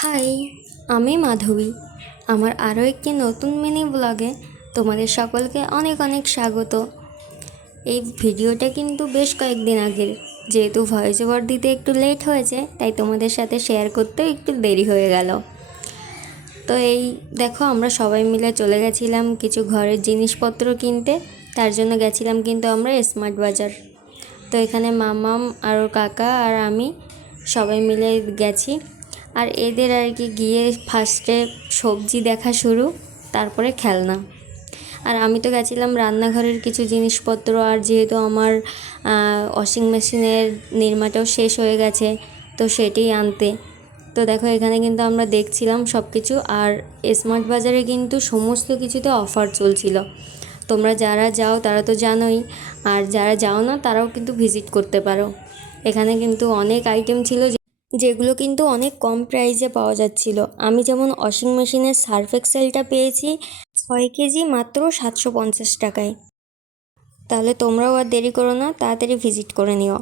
High, আমি মাধবী। আমার আরও একটি নতুন মিনি ব্লগে তোমাদের সকলকে অনেক অনেক স্বাগত। এই ভিডিওটা কিন্তু বেশ কয়েকদিন আগের, যেহেতু ভয়েস ওভার দিতে একটু লেট হয়েছে তাই তোমাদের সাথে শেয়ার করতেও একটু দেরি হয়ে গেল। তো এই দেখো, আমরা সবাই মিলে চলে গেছিলাম কিছু ঘরের জিনিসপত্র কিনতে। তার জন্য গেছিলাম কিন্তু আমরা স্মার্ট বাজার। তো এখানে মামাম আর ওর কাকা আর আমি সবাই মিলে গেছি। আর এদের আর কি গিয়ে ফার্স্টে সবজি দেখা শুরু, তারপরে খেলনা। আর আমি তো গেছিলাম রান্নাঘরের কিছু জিনিসপত্র, আর যেহেতু আমার ওয়াশিং মেশিনের নিরমাটাও শেষ হয়ে গেছে, তো সেটাই আনতে। তো দেখো, এখানে কিন্তু আমরা দেখছিলাম সব কিছু। আর স্মার্ট বাজারে কিন্তু সমস্ত কিছুতে অফার চলছিল। তোমরা যারা যাও তারা তো জানোই, আর যারা যাও না তারাও কিন্তু ভিজিট করতে পারো। এখানে কিন্তু অনেক আইটেম ছিল যেগুলো কিন্তু অনেক কম প্রাইসে পাওয়া যাচ্ছিল। আমি যেমন ওয়াশিং মেশিনের সার্ফ এক্সেলটা পেয়েছি 6 কেজি মাত্র 750 টাকায়। তাহলে তোমরাও আর দেরি করো না, তাড়াতাড়ি ভিজিট করে নিও।